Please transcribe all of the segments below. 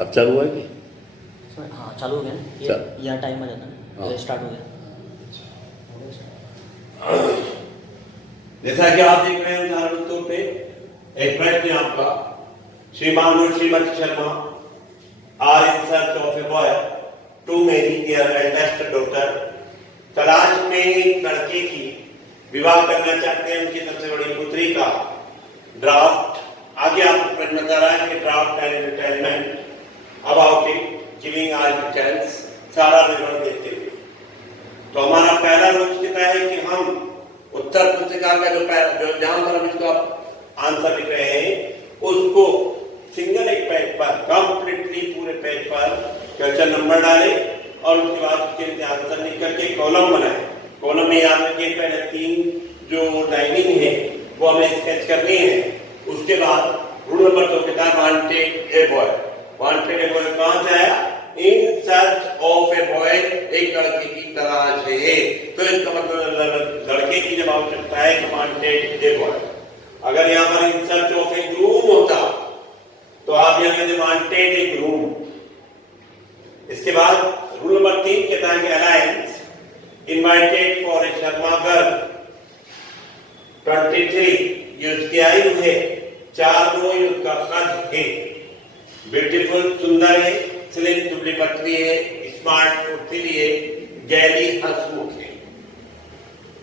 अब चालू हुआ है कि हाँ चालू हो गया ना ये यहाँ टाइम आ जाता है ना हाँ। स्टार्ट हो गया। जैसा कि आप देख रहे हैं उदाहरण तौर पे एक प्रश्न आपका, श्रीमान और श्रीमती Sharma are in search of a boy to marry their eldest daughter. तलाश में एक लड़के की विवाह करना चाहते हैं उनकी सबसे बड़ी पुत्री का। ड्राफ्ट आगे आपको प्रश्न बता रहा है कि draft and retirement about it giving all details, सारा विवरण देते हुए। तो हमारा पहला लक्ष्य कहता है कि हम उत्तर पुस्तिका का जो जहां पर हम इसका आंसर लिख रहे हैं उसको सिंगल एक पेज पर कंप्लीटली पूरे पेज पर क्वेश्चन नंबर डालें और उसके बाद उसके आंसर लिख करके कॉलम बनाएं। कॉलम में याद रखिए पहले 3 जो लाइनिंग है वो हमें स्केच करनी है। उसके बाद रूल नंबर 2 कहता है wanted a boy. Wanted a boy कहां से आया? इन सर्च ऑफ ए बॉय, एक लड़के की तलाश है। तो इसका मतलब लड़के की जब आवश्यकता है तो वांटेड ए बॉय। अगर यहाँ पर इन सर्च ऑफ ए ग्रूम होता तो आप यहाँ कहते वांटेड ए ग्रूम। इसके बाद रूल नंबर 3 कहता है कि alliance invited for a Sharma girl 23, ये उसकी आयु है, 4 ये उसका कद है, ब्यूटीफुल सुंदर है, स्लिम दुबली पतली है, स्मार्ट फुर्तीली है, गैली हंसमुख है।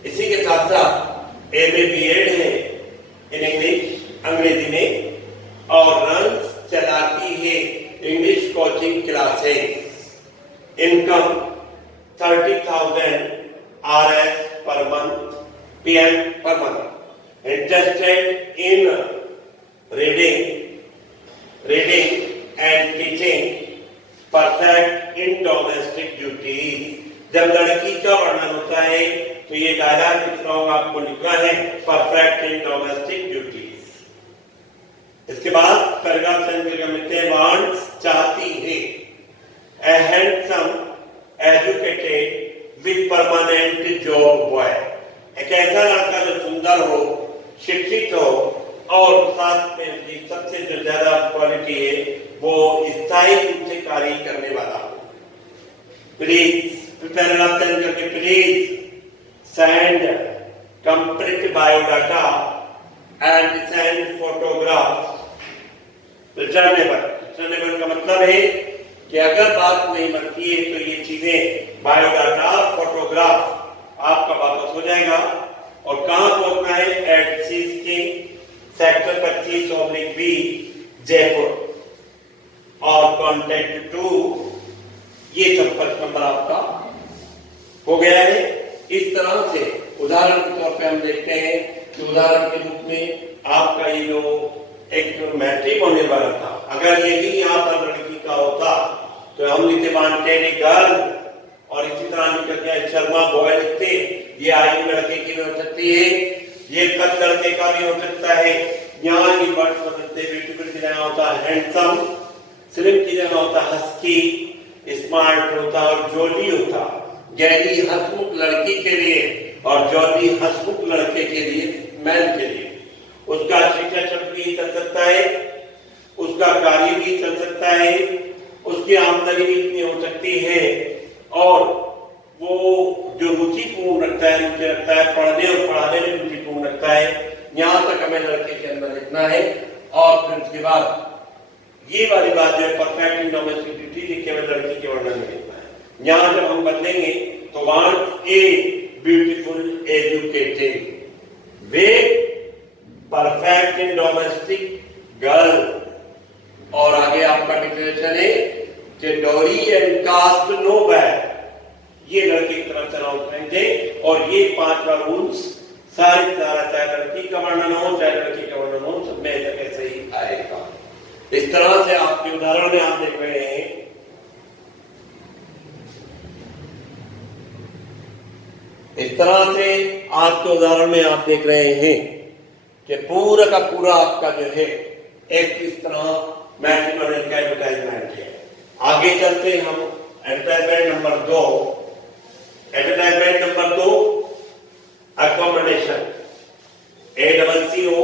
इसी के साथ साथ एमए बीएड है इन इंग्लिश अंग्रेजी में और रन चलाती है English coaching classes. Income 30,000 RS per month, PM per month. Interested in reading and teaching, perfect in domestic duties। जब लड़की का वर्णन होता है तो ये डायलॉग इस तरह आपको लिखना है, परफेक्ट इन डोमेस्टिक ड्यूटीज। इसके बाद पैराग्राफ लिखते हैं वांट्स चाहती है, ए handsome educated with permanent job boy, एक ऐसा लड़का जो सुंदर हो, शिक्षित हो और साथ में उसकी सबसे जो ज्यादा क्वालिटी है वो स्थायी रूप से कार्य करने वाला हो। प्लीज पैराग्राफ सेंड करके please send complete biodata and send photograph. Returnable का मतलब है कि अगर बात नहीं बनती है तो ये चीजें बायोडाटा फोटोग्राफ आपका वापस हो जाएगा। और कहां पहुंचना है? एट सेक्टर 25/B जयपुर और कॉन्टेक्ट टू, ये संपर्क नंबर आपका हो गया है। इस तरह से उदाहरण के तौर पे हम देखते हैं कि उदाहरण के रूप में आपका ये जो एक मैट्रिक होने वाला था, अगर यही यहाँ पर लड़की का होता तो हम लिखते वांटेड ए गर्ल और इसी तरह लिख के शर्मा बॉय लिखते। ये आयु लड़के की भी हो सकती है, ये कद लड़के का भी हो सकता है। यहाँ ये वर्ड बदलते ब्यूटीफुल की जगह होता है हैंडसम, स्लिम की जगह होता है हस्की, स्मार्ट होता और जॉली होता। गैली हंसमुख लड़की के लिए और जॉली हंसमुख लड़के के लिए, मैन के लिए। उसका शिक्षा शब्द भी चल सकता है, उसका कार्य भी चल सकता है, उसकी आमदनी भी इतनी हो सकती है और वो जो रुचिपूर्ण रखता है, रुचि रखता है पढ़ने और पढ़ाने में रुचिपूर्ण रखता है। यहाँ तक हमें लड़के के अंदर लिखना है और फिर उसके बाद ये वाली बात जो है परफेक्ट इन डोमेस्टिक ड्यूटी ये केवल लड़की के वर्णन में लिखना है। यहाँ जब हम बदलेंगे तो want a beautiful educated way perfect in domestic girl, और आगे आपका डिक्लेरेशन है कि डोरी एंड कास्ट नो बैड, ये लड़के की तरफ से अनाउंसमेंट है। और ये 5वां रूल्स सारा चाहे लड़की का वर्णन हो चाहे लड़की का वर्णन हो, सब में ऐसे ही आएगा। इस तरह से आपके उदाहरण में आप देख रहे हैं इस तरह से आपके उदाहरण में आप देख रहे हैं कि पूरा का पूरा आपका जो है एक इस तरह मैट्रिमोनियल का एडवर्टाइजमेंट है। आगे चलते हैं हम advertisement number 2। Advertisement number 2 accommodation, ACCO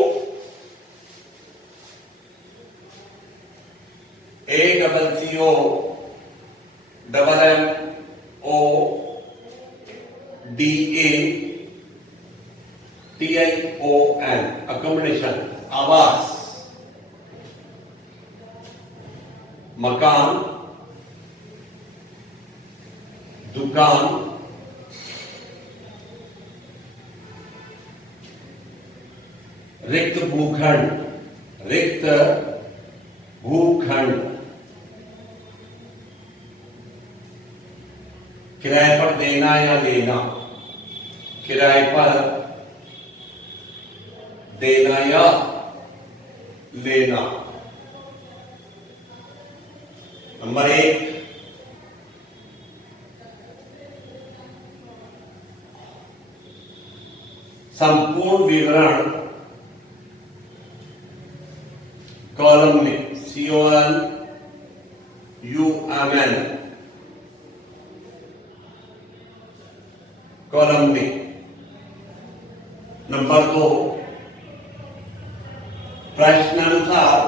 ACCOMMODATION, accommodation, आवास, मकान, दुकान, रिक्त भूखंड, रिक्त भूखंड, किराए पर देना या लेना, किराए पर देना या लेना। नंबर 1, संपूर्ण विवरण कॉलम में, COLUMN, कॉलम में। नंबर 2, प्रश्नानुसार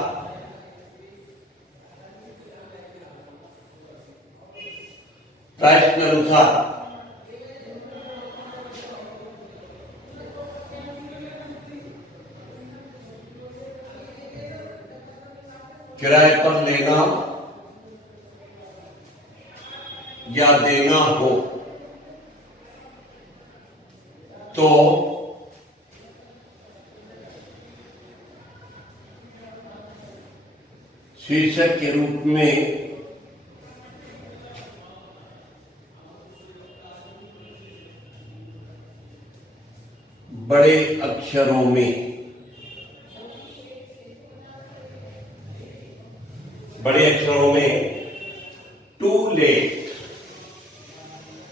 किराए पर लेना या देना हो तो शीर्षक के रूप में बड़े अक्षरों में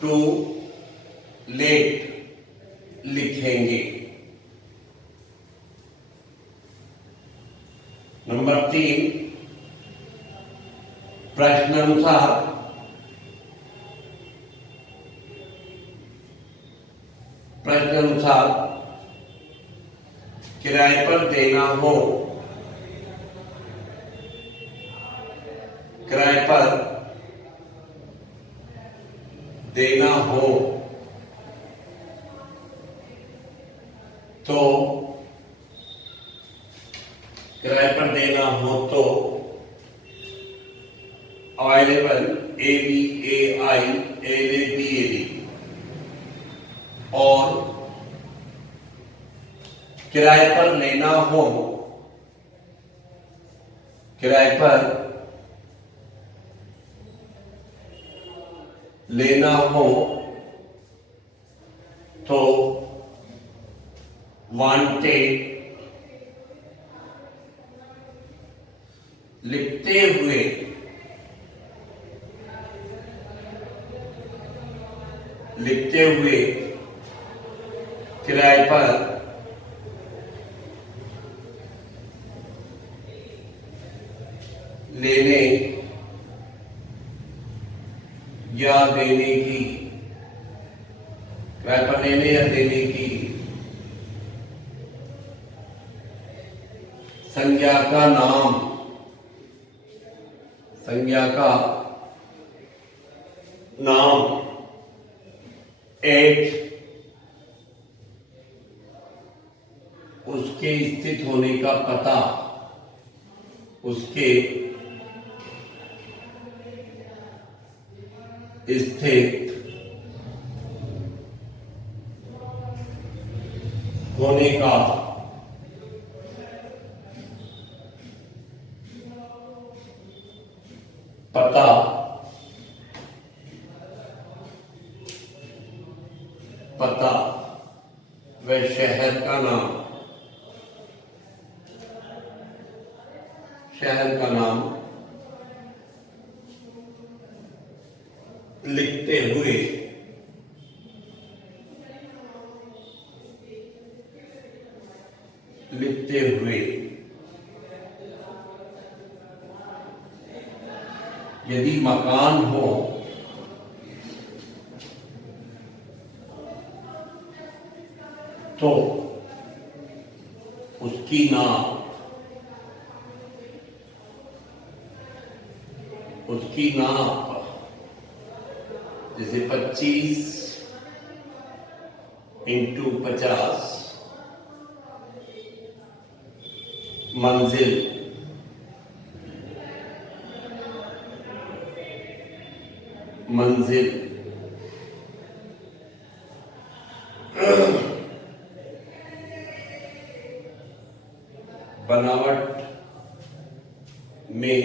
टू लेट लिखेंगे। नंबर 3, प्रश्नानुसार किराए पर देना हो, किराए पर देना हो तो, किराए पर देना हो तो अवेलेबल, AVAILABLE, और किराए पर लेना हो, किराए पर लेना हो तो वांटेड लिखते हुए किराए पर लेने या देने की, किराए पर लेने या देने की संज्ञा का नाम एट उसके स्थित होने का पता, उसके स्थित होने का पता, व शहर का नाम लिखते हुए यदि मकान हो तो उसकी नाम उसकी नाप जैसे 25 इंटू 50 मंजिल मंजिल बनावट में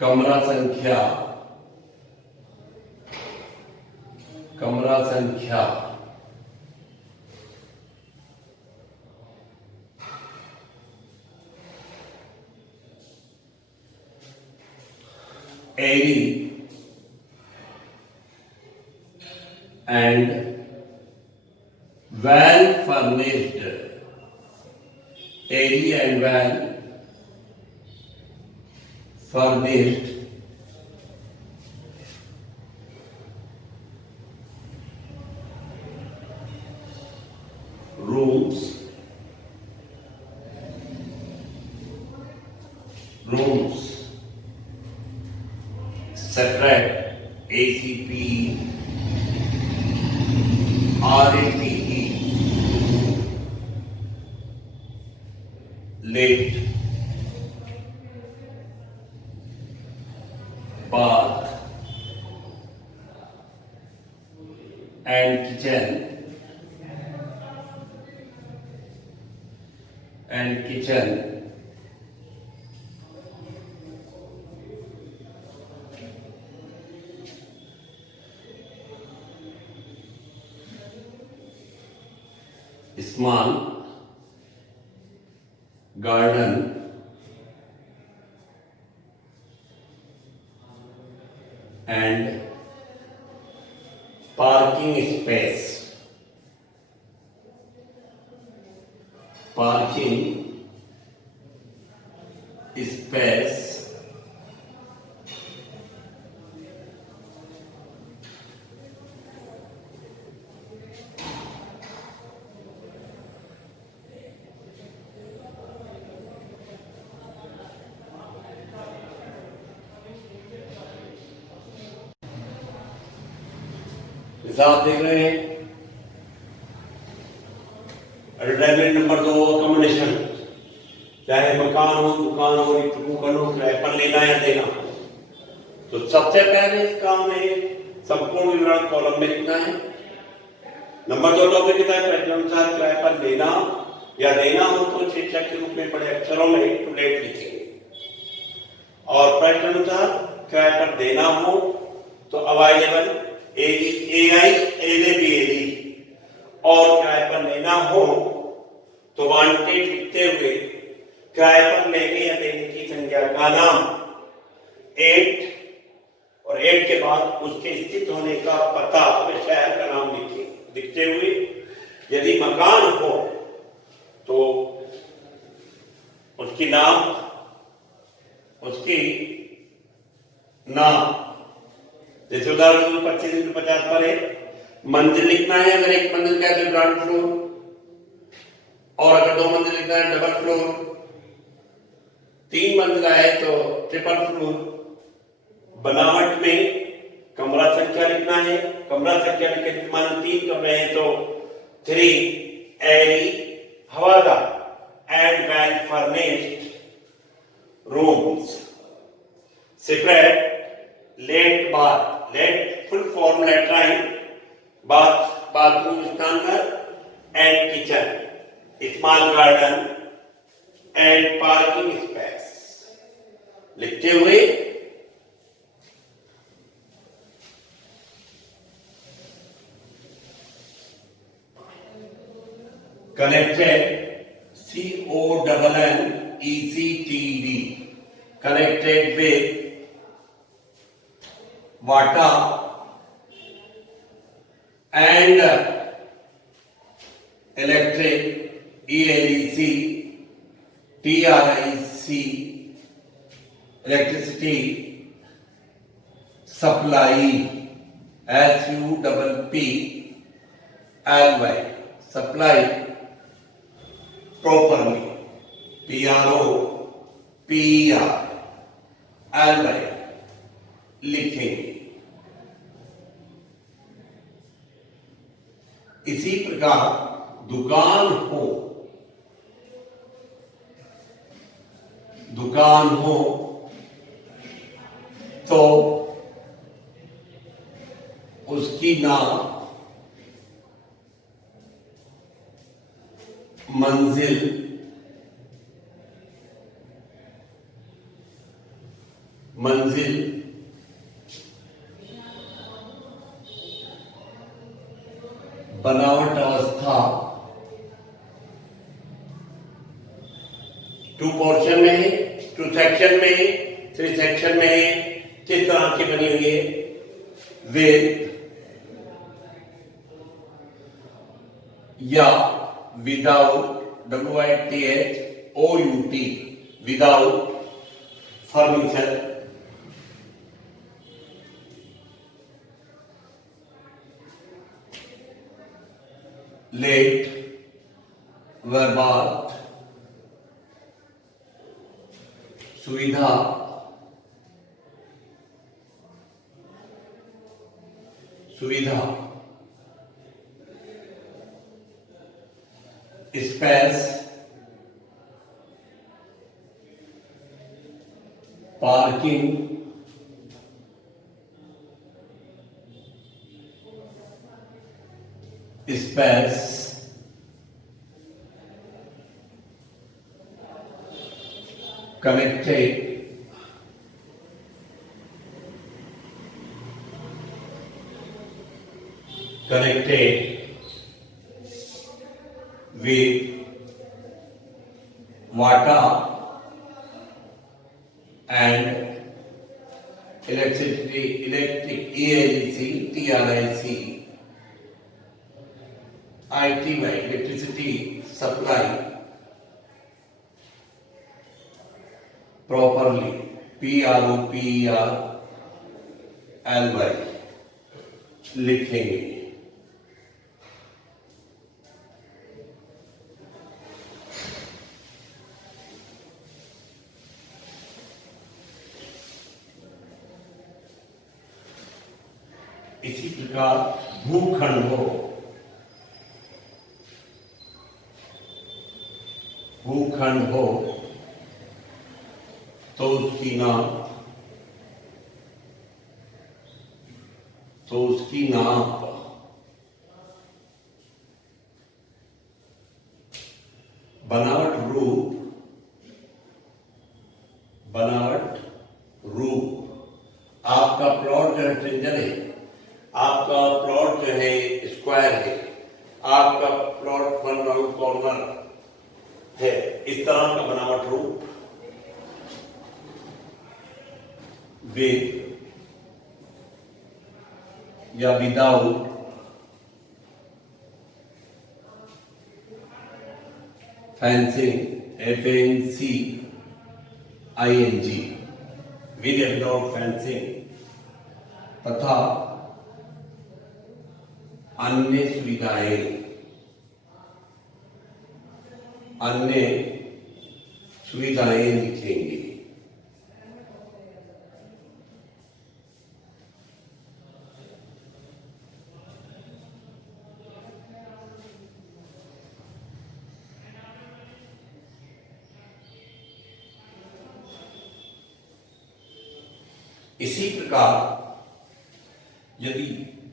कमरा संख्या airy and well furnished, airy and well furnished rooms separate ACP RATE late bath and kitchen small garden and parking space हिसाब देख रहे हैं। एडवर्टाइजमेंट नंबर 2 अकोमोडेशन, चाहे मकान हो, दुकान हो, टुकन हो, किराए पर लेना या देना। तो सबसे पहले इस काम में संपूर्ण विवरण कॉलम में लिखना है। नंबर 2 टॉपिक लिखा है प्रश्न अनुसार किराए पर लेना या देना हो तो शीर्षक के रूप में बड़े अक्षरों में टू लेट लिखेंगे, और प्रश्न अनुसार किराए पर देना हो तो अवेलेबल AAI और किराए पर लेना हो तो वांटेड लिखते हुए किराए पर लेने या देने की संज्ञा का नाम 8 और 8 के बाद उसके स्थित होने का पता व शहर का नाम लिखते हुए यदि मकान हो तो उसकी नाम जैसे उदाहरण 25 इंटू 50 पर है। मंजिल लिखना है, अगर एक मंजिल का है तो ग्राउंड फ्लोर, और अगर 2 मंजिल लिखना है डबल फ्लोर, 3 मंजिला है तो ट्रिपल फ्लोर। बनावट में कमरा संख्या लिखना है, कमरा संख्या लिखे मान 3 कमरे हैं तो 3 airy हवादार and well furnished rooms. Separate lat bath, lat full form latrine, bathroom standard and kitchen, small garden and parking space लिखते हुए connected CONNECTED connected with water and electric ELEC TRIC electricity supply SUPPLY supply properly PROPER एलवाई लिखेंगे। इसी प्रकार दुकान हो, दुकान हो तो उसकी नाम मंजिल, मंजिल बनावट अवस्था, टू पोर्शन में है, टू सेक्शन में है, थ्री सेक्शन में है, किस तरह की बनी हुई है? विद या without, WITHOUT, without furniture, lat, वर्बात, सुविधा, सुविधा, space, parking, space, connected, connected with water and electricity, electric, ELEC, TRIC, ITY, electricity supply properly, PROPERLY लिखेंगे। इसी प्रकार भूखंड हो, भूखंड हो तो उसकी नाम, तो उसकी नाप, बनावट रूप, बनावट रूप, आपका प्लॉट जो है ट्रेंजर है, आपका प्लॉट जो है स्क्वायर है, आपका प्लॉट 1 राउंड कॉर्नर है, इस तरह का बनावट रूप विद या विदाउट फेंसिंग, FANCING, विद या विदाउट फेंसिंग, तथा अन्य सुविधाएं, अन्य सुविधाएं लिखेंगे। इसी प्रकार यदि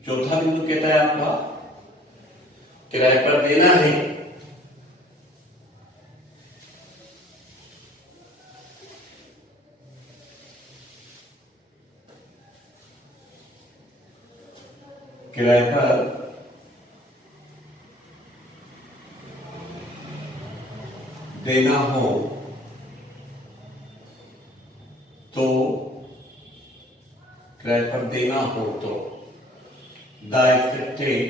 चौथा बिंदु कहता है आपका किराए पर देना है, किराए पर देना हो तो, किराए पर देना हो तो the expected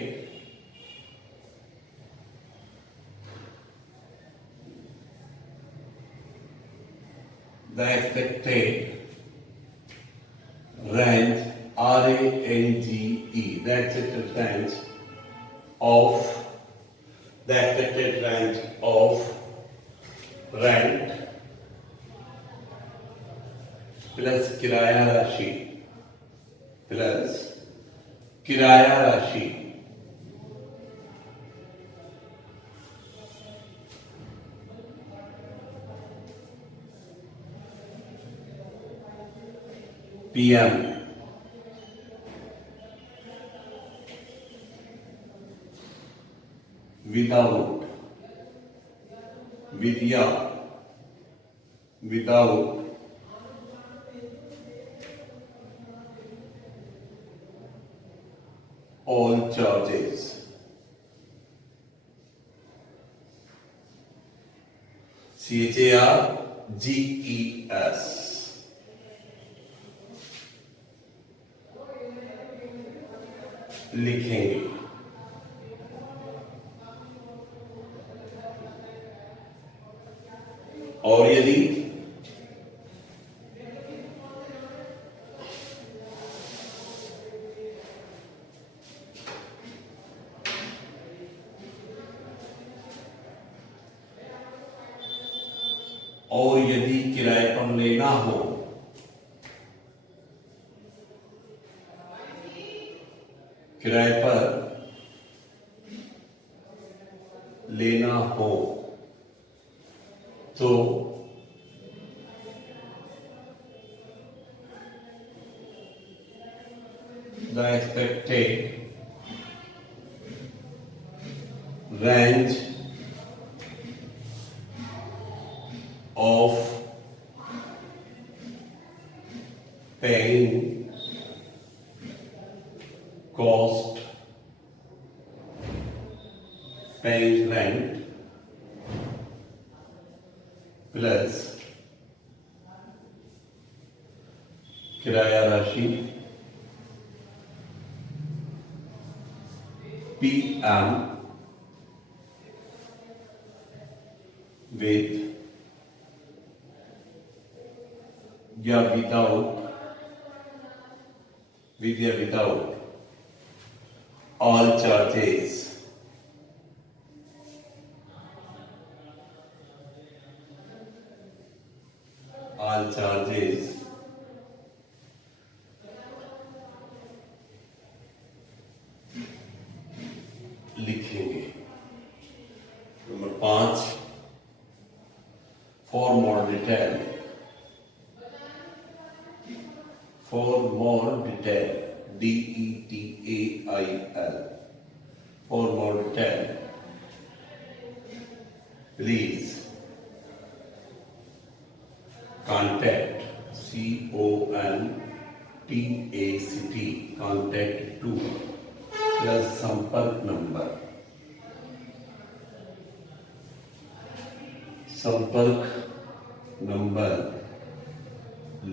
range, RANGE, the expected range of, the expected range of rent plus किराया राशि प्लस किराया राशि PM without vidya without all charges CHARGES लिखेंगे। और यदि किराए पर लेना हो किराए पर लेना हो तो the expected range of paying cost, paying rent plus किराया राशि PM with या without all charges लिखेंगे। Number 5 for more detail DETAIL for more detail please contact contact to plus संपर्क नंबर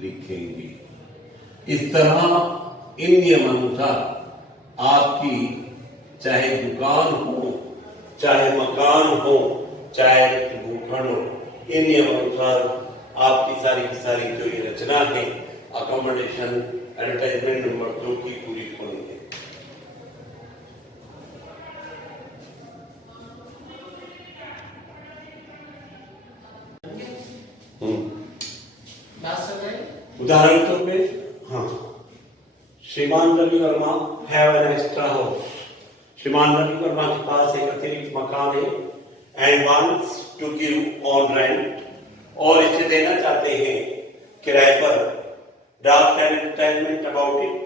लिखेंगे। इस तरह इन नियमानुसार आपकी चाहे दुकान हो, चाहे मकान हो, चाहे भूखंड हो, इन नियमानुसार आपकी सारी की सारी जो ये रचना है अकोमोडेशन एडवर्टाइजमेंट नंबर 2 की पूरी होनी है। उदाहरण के पे हाँ, श्रीमान Ravi Verma have an extra house. श्रीमान रवि वर्मा के पास एक अतिरिक्त मकान है and wants to give on rent, और इसे देना चाहते हैं किराए पर। Draft and advertisement about it,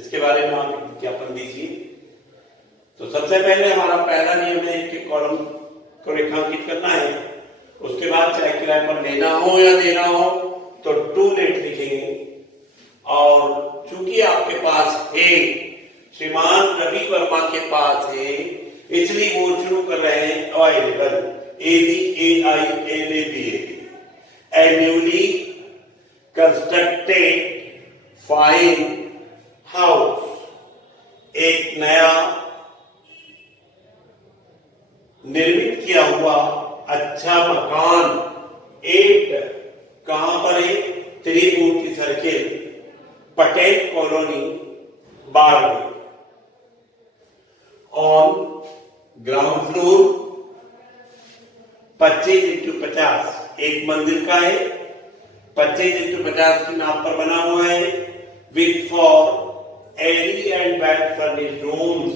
इसके बारे में आप विज्ञापन दीजिए। तो सबसे पहले हमारा पहला नियम है कि कॉलम को रेखांकित करना है। उसके बाद चाहे किराए पर लेना हो या देना हो तो टू लेट लिखेंगे। और चूंकि आपके पास है, श्रीमान रवि वर्मा के पास है, इसलिए वो शुरू कर रहे हैं available AVAILABL a newly constructed fine house, एक नया निर्मित किया हुआ अच्छा मकान। 8 कहां पर है? त्रिमूर्ति सर्किल, पटेल कॉलोनी, बारहवीं। ऑन ग्राउंड फ्लोर 25 × 50 एक मंजिल का है, 25x50 की नाप पर बना हुआ है। With four airy and well furnished rooms,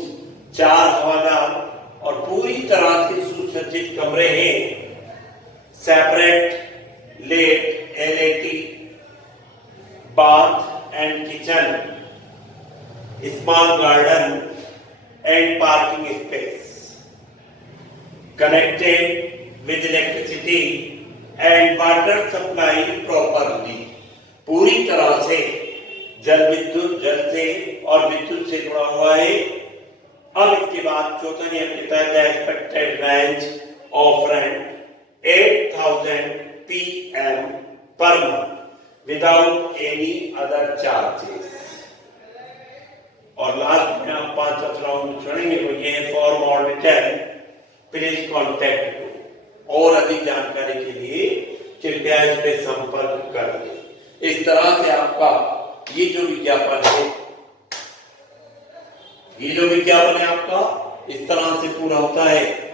4 हवादार और पूरी तरह से सुसज्जित कमरे हैं। Separate lat LAT bath and kitchen, small garden and parking space, connected with electricity and water supply properly। पूरी तरह से जल से और विद्युत से जुड़ा हुआ है। अब इसके बाद चौथा नियम कहता है expected range of rent 8000 PM per month without any other charges। और लास्ट में आप 5 राउंड छोड़ेंगे वो ये है for more detail please contact. और अधिक जानकारी के लिए कृपया इस पे संपर्क करें। इस तरह से आपका ये जो विज्ञापन है आपका इस तरह से पूरा होता है।